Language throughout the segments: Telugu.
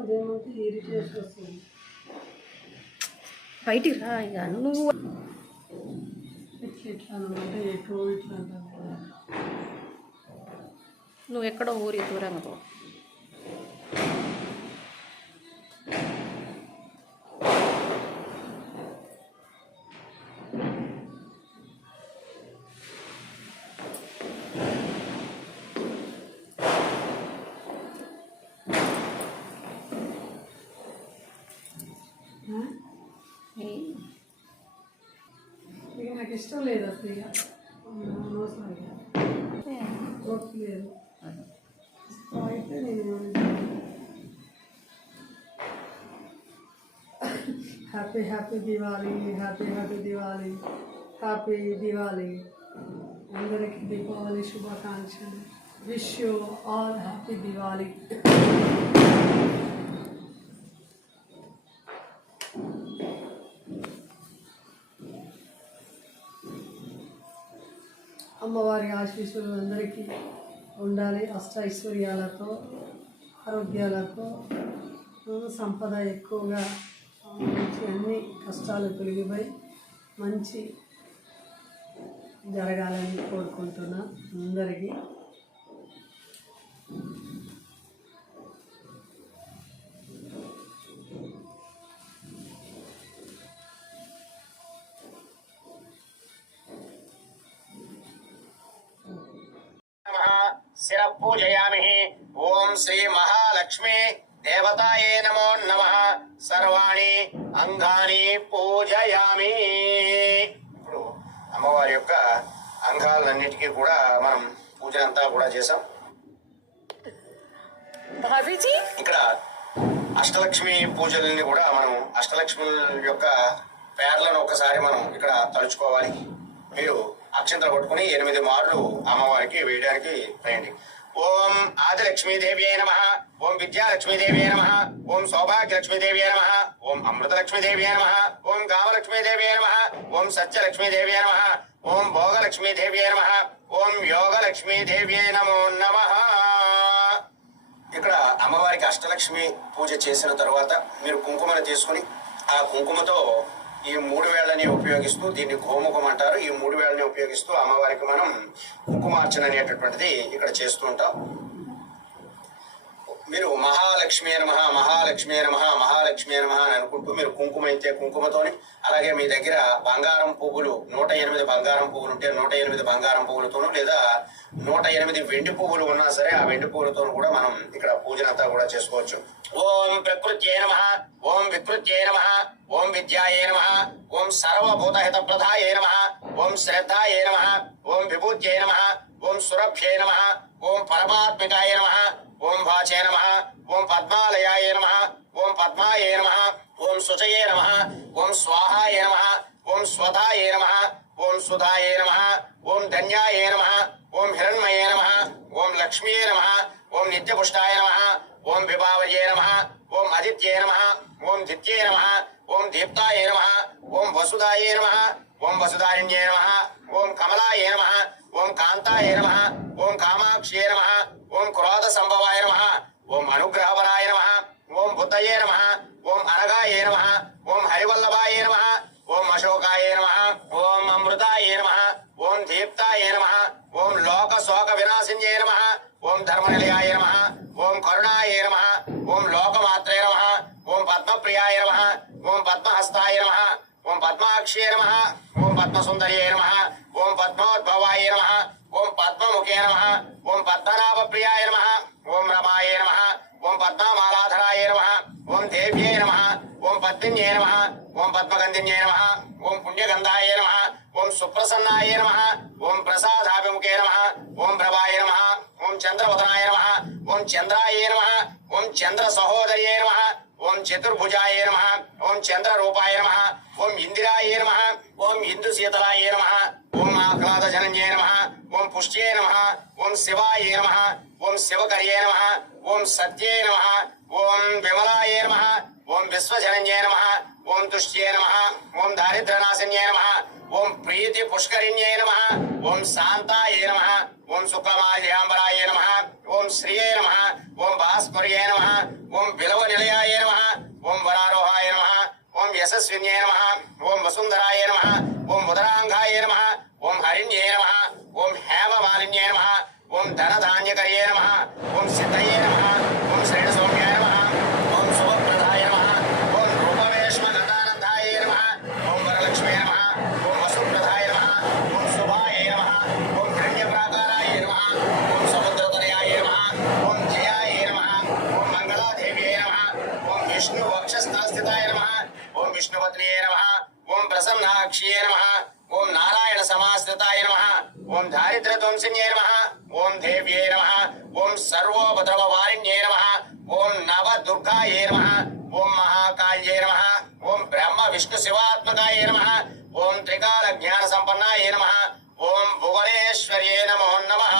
అదేమంటే ఇరిటేషన్ వస్తుంది. బయటికి రా ఇక నువ్వు ఇట్లా అంటే ఎక్కువ ఇట్లా అంటాను. నువ్వు ఎక్కడో ఊరి దూరంగా పో. ఇక నాకు ఇష్టం లేదు అసలు. ఇక అనవసరం ఓపిక లేదు. అయితే నేను happy happy Diwali, happy happy Diwali, happy Diwali. అందరికీ దీపావళి శుభాకాంక్షలు. Wish you all happy Diwali. అమ్మవారి ఆశీస్సులు అందరికీ ఉండాలి. అష్టైశ్వర్యాలతో, ఆరోగ్యాలతో, సంపద ఎక్కువగా, మంచి అన్ని కష్టాలు తొలగిపోయి మంచి జరగాలని కోరుకుంటున్నా అందరికీ. శిర పూజయామి. ఓం శ్రీ మహాలక్ష్మి దేవతాయే నమో నమః. సర్వాణి అంగాని పూజయామి. ఇప్పుడు అమ్మవారి యొక్క అంగాలన్నిటికీ కూడా మనం పూజనంతా కూడా చేసాం. ఇక్కడ అష్టలక్ష్మి పూజలని కూడా మనం అష్టలక్ష్మి యొక్క పేర్లను ఒకసారి మనం ఇక్కడ తలుచుకోవాలి. మీరు అక్షంతలు కొట్టుకుని 8 మార్లు అమ్మవారికి వేయడానికి వేయండి. ఓం ఆదిలక్ష్మీదేవ్యే నమః. ఓం విద్యాలక్ష్మీదేవ్యే నమః. ఓం సౌభాగ్యలక్ష్మీదేవ్యే నమః. ఓం అమృతలక్ష్మీదేవ్యే నమః. ఓం కామలక్ష్మీదేవ్యే నమః. ఓం సత్యలక్ష్మీదేవ్యే నమః. ఓం భోగలక్ష్మీదేవ్యే నమః. ఓం యోగలక్ష్మీదేవ్యే నమో నమః. ఇక్కడ అమ్మవారికి అష్టలక్ష్మి పూజ చేసిన తర్వాత మీరు కుంకుమను తీసుకుని ఆ కుంకుమతో ఈ 3 వేళ్ళని ఉపయోగిస్తూ, దీన్ని గోముఖం అంటారు, ఈ 3 వేళ్ళని ఉపయోగిస్తూ అమ్మవారికి మనం కుంకుమార్చన అనేటటువంటిది ఇక్కడ చేస్తూ ఉంటాం. మీరు మహాలక్ష్మి నమః, మహాలక్ష్మి నమః, మహాలక్ష్మి నమః అని అనుకుంటూ మీరు కుంకుమ అయితే కుంకుమతోని, అలాగే మీ దగ్గర బంగారం పువ్వులు 108 బంగారం పువ్వులు ఉంటే 108 బంగారం పువ్వులతోనూ, లేదా 108 వెండి పువ్వులు ఉన్నా సరే ఆ వెండి పువ్వులతో కూడా మనం ఇక్కడ పూజనంతా కూడా చేసుకోవచ్చు. ఓం ప్రకృత్యే నమః. ఓం వికృత్యే నమః. ఓం విద్యాయే నమః. ఓం సర్వభూతహిత ప్రదాయే నమః. ఓం శ్రద్ధాయే నమః. ఓం విభూత్యే నమః. ఓం సురభ్యే నమః. ఓం పరమాత్మికాయ నమః. ఓం వాచే నమః. ఓం పద్మాలయాయ నమః. ఓం పద్మాయే నమః. ఓం శుచయే నమః. ఓం స్వాహాయ నమః. ఓం స్వధాయే నమః. ఓం సుధాయే నమః. ఓం ధన్యాయే నమః. ఓం హిరణ్మయే నమః. ఓం లక్ష్మీయే నమః. ఓం నిత్యపుష్టాయ నమః. ఓం విభావయే నమః. ఓం అదిత్యే నమః. ఓం దిత్యే నమః. ఓం దీప్తాయే నమః. ఓం వసుదాయే నమః. ఓం వసుదారిణ్యే నమః. ఓం కమలాయే నమః. ఓం కాంతాయే నమః. ఓం కామాక్ష్యే నమః. ఓం క్రోధ సంభవాయ నమః. ఓం అనుగ్రహవరాయ నమః. ఓం బుద్ధయే నమః. ఓం అనగాయే నమః. ఓం హరివల్లభాయే నమః. ఓం అశోకాయే నమః. ఓం అమృతాయే నమః. ఓం దీప్తాయే నమః. ఓం లోక శోక వినాశిన్యే నమః. ఓం ధర్మనిలయాయ నమః. ఓం కరుణాయే నమః. ఓం లోకమాత్రే నమః. ఓం పద్మప్రియాయ నమః. ఓం పద్మహస్తాయ నమః. ఓం పద్మాక్షే నమః. ఓం పద్మసుందర్యే నమః. ఓం పద్మోద్భవాయ నమః. ఓం పద్మముఖే నమః. ఓం పద్మనాభప్రియాయ నమః. ఓం రమాయే నమః. ఓం పద్మమాలాధరాయ నమః. ఓం దేవ్యే నమః. ఓం పద్మిన్యే నమః. ఓం పద్మగంధిన్యే నమః. ఓం పుణ్యగంధాయ నమః. ఓం సుప్రసన్నాయ నమః. ఓం ప్రసాదాభిముఖే నమః. ఓం ప్రభాయ నమః. ఓం చంద్రవదనాయ నమః. ఓం చంద్రాయ నమః. ఓం చంద్ర సహోదర్యే నమః. ఓం చతుర్భుజాయ నమః. ఓం చంద్ర రూపాయ నమః. ఓం ఇందిరాయ నమః. ఓం ఇందు శీతలాయ నమః. ఓం ఆహ్లాద జనన్యే నమః. ఓం పుష్ట్యే నమః. ఓం శివాయ నమః. ఓం శివకర్యే నమః. ఓం సత్యే నమః. ఓం విమలాయ నమః. ఓం విశ్వజనన్యే నమః ఓం తుష్ట్యే నమః ఓం దారిద్ర్యనాశన్యే నమః ఓం ప్రీతి పుష్కరిణ్యే నమః ఓం శాంతాయే నమః ఓం సుఖమాల్యాంబరాయ నమః ఓం శ్రీయే నమః ఓం భాస్కర్యే నమః ఓం విలవ నిలయాయ నమః ఓం వరారోహాయ నమః ఓం యశస్విన్యే నమః ఓం వసుంధరాయ నమః ఓం ఉదరాంగాయ నమః ఓం హరిణ్యే నమః ఓం హేమమాలిన్యే నమః ఓం ధనధాన్యకర్యే నమః ఓం సిద్ధయే నమః ఓం శ్రేణసౌమ్యాయ నమః ఓం శుభప్రదాయ నమః ఓం రూపవేశ్మగతానందాయ నమః ఓం వరలక్ష్మే నమః ఓం వసుప్రదాయ నమః ఓం శుభాయ నమః ఓం హిరణ్యప్రాకారాయ నమః ఓం సముద్రతనయాయ నమః ఓం జయాయ నమః ఓం మంగళాదేవ్యై నమః ఓం విష్ణు వక్షస్థలస్థితాయ నమః ఓం విష్ణుపత్న్యే నమః ఓం ప్రసన్నాక్ష్యే నమః ఓం నారాయణ సమాశ్రితాయ నమః ఓం దారిద్ర్యధ్వంసిన్యే నమః ఓం దేవ్యే నమః ఓం సర్వోపద్రవవారిణ్యే నమః ఓం నవదుర్గాయే నమః ఓం మహాకాళ్యే నమః ఓం బ్రహ్మ విష్ణు శివాత్మకాయ నమః ఓం త్రికాల జ్ఞాన సంపన్నాయ నమః ఓం భువనేశ్వర్యే నమో నమః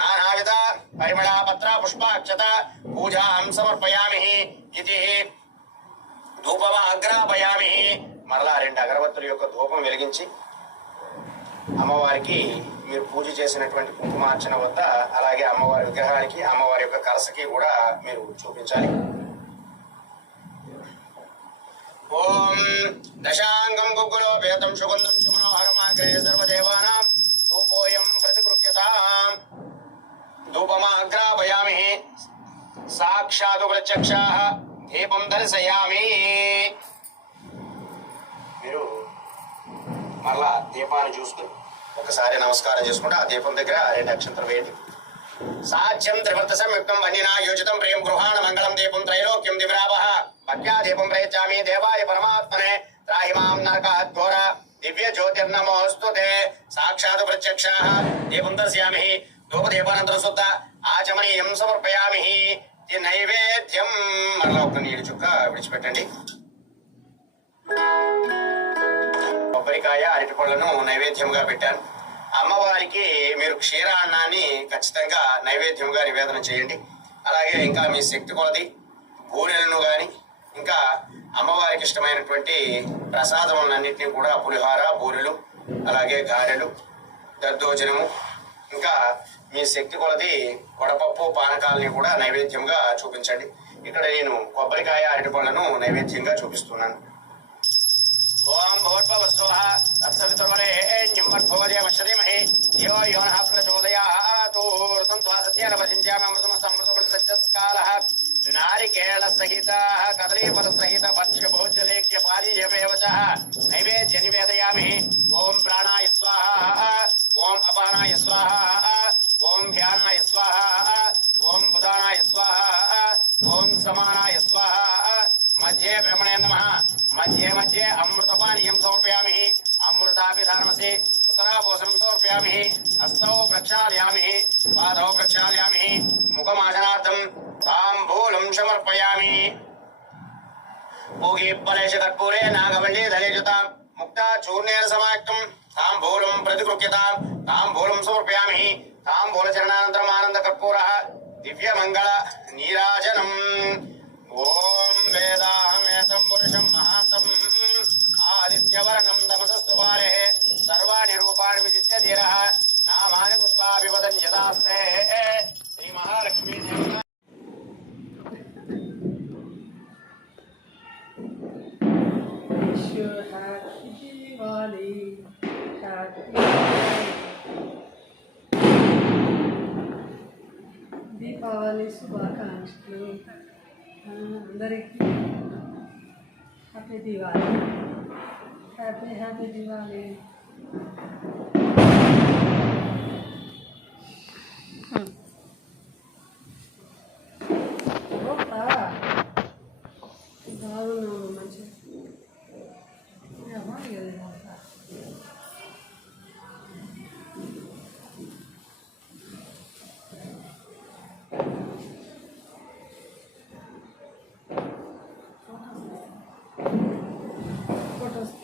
నానావిధ పరిమళాపత్ర పుష్పాక్షత పూజాం సమర్పయామి ఇది ధూపమాగ్రాపయామి. మరలా 2 అగరబత్తుల యొక్క ధూపం వెలిగించి అమ్మవారికి మీరు పూజ చేసినటువంటి కుంకుమార్చన వద్ద అలాగే అమ్మవారి విగ్రహానికి అమ్మవారి యొక్క కలసకి కూడా మీరు చూపించాలి. ఓం దశాంగం గుగ్గులో వేదం సుగంధం సుమనోహరమాగ్రే సర్వదేవానాం ధూపోయం ప్రతిగృహ్యతాం ధూపమాగ్రాపయామి సాక్షాత్ ప్రత్యక్షాః దీపం దర్శయామి. మీరు మరలా దీపాన్ని చూసుకుని ఒకసారి నమస్కారం చేసుకుంటే ఆ దీపం దగ్గర 2 అక్షంతలు వేయండి. సాధ్యం త్రివర్త సంయుక్తం వన్యనా యోజితం ప్రియం గృహాణ మంగళం దీపం త్రైలోక్యం దివ్రావః భక్త్యా దీపం ప్రయచ్చామి దేవాయ పరమాత్మనే త్రాహి మాం నరకాద్ఘోర దివ్య జ్యోతిర్నమోస్తుతే సాక్షాత్ ప్రత్యక్షాః దీపం దర్శయామి ధూపదీపానంతరం శుద్ధ ఆచమనీయం సమర్పయామి. ఈ నైవేద్యం మరలా ఒక నీళ్ళు చుక్క విడిచిపెట్టండి. కొబ్బరికాయ అరటిపళ్ళను నైవేద్యంగా పెట్టాను. అమ్మవారికి మీరు క్షీరాన్నాన్ని ఖచ్చితంగా నైవేద్యంగా నివేదన చేయండి. అలాగే ఇంకా మీ శక్తి కొలది బూరెలను కానీ ఇంకా అమ్మవారికి ఇష్టమైనటువంటి ప్రసాదములన్నింటినీ కూడా పులిహోర బూరెలు అలాగే గారెలు దద్దోజనము ఇంకా మీ శక్తి కొలది వడపప్పు పానకాలని కూడా నైవేద్యంగా చూపించండి. ఇక్కడ నేను కొబ్బరికాయ అరటిపళ్ళను నైవేద్యంగా చూపిస్తున్నాను. ఓం భూర్భువస్సుః తత్సవితుర్వరేణ్యం భర్గోదేవశ్రీమహి యో యో నః ప్రచోదయాత్ ఋతం త్వా సత్యేన వశించామి అమృతమస్తమృతమృతస్కాలః నారికేళ సహిత కదలీఫల సహిత భక్ష్యభోజ్యలేఖ్య పారీయమేవచః నైవేద్య నివేదయామి. ఓం ప్రాణాయ స్వాహ ఓం అపానాయ స్వాహ ఓం ధ్యానాయ స్వాహ ఓం బుధానాయ స్వాహ ఓం సమానాయ స్వాహ మధ్యే బ్రహ్మణే నమః మధ్యే మధ్యే అమృతపానీయం సమర్పయామి. అమృతాభిధానమసి ఉత్తరాపోషణం సమర్పయామి. హస్తౌ ప్రక్షాళయామి పాదౌ ప్రక్షాళయామి ముఖమాసనార్థం తాంబూలం సమర్పయామి. భోగి ఫలేష కర్పూరే నాగవల్లి ధలేజుతాం ముక్తా చూర్ణేన సమాయుక్తం తాంబూలం ప్రతిగృహ్యతాం తాంబూలం సమర్పయామి. తాంబూల చరణానంతరం ఆనంద కర్పూర దివ్య మంగళ నీరాజనం. ఓం వేదాహమేతం పురుషం మహాంతం ఆదిత్యవర్ణం తమసస్తు వారే సర్వాణి రూపాణి విజిత్య ధీరః నామాని పుష్పాభివదన్ యదాస్తే శ్రీ మహాలక్ష్మీ హ్యాపీ దివాళీ హ్యాపీ దీపావళి శుభాకాంక్షలు అందరికీ. Happy Diwali happy Diwali. బాగున్నాను మంచిగా ఫోటోస్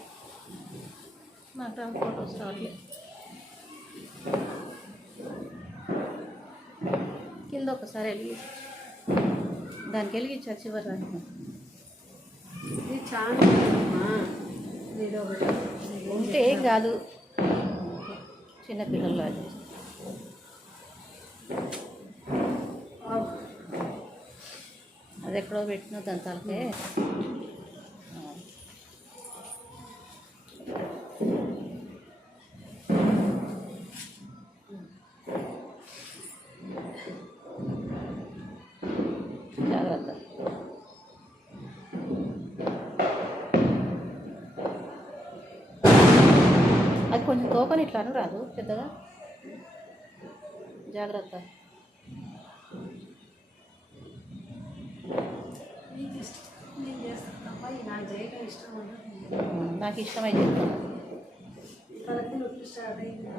నాకు ఫోటోస్ రావట్లేదు. కింద ఒకసారి వెలిగించు దానికి వెలిగించు చివరి చాలా ఉందమ్మా. ఇది ఒకటి ఉంటే ఏం కాదు, చిన్నపిల్లలు అది. అది ఎక్కడో పెట్టిన దంతాలకే. జాగ్రత్త. అది కొంచెం తోకని ఇట్లా అను రాదు పెద్దగా. జాగ్రత్త. నీకు ఇష్టం నేను చేస్తాను తప్ప నాకు చేయక ఇష్టం ఉండదు. నాకు ఇష్టమై చెప్తాను. తలకి నొప్పి స్టార్ట్ అయింది.